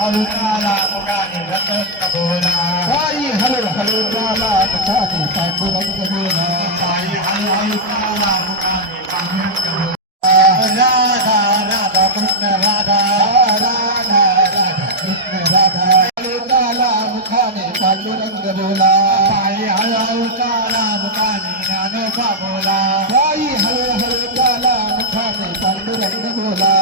हळू काला मुखाने रतन बोला साई हळू काला मुखाने पांडुरंग बोला साई हळू काला मुखाने पांडुरंग बोला राधा राधा कृष्ण राधा राधा राधा कृष्ण राधा हळू काला मुखाने पांडुरंग बोला साई हळू काला मुखाने ज्ञानोबा बोला साई हळू काला मुखाने पांडुरंग बोला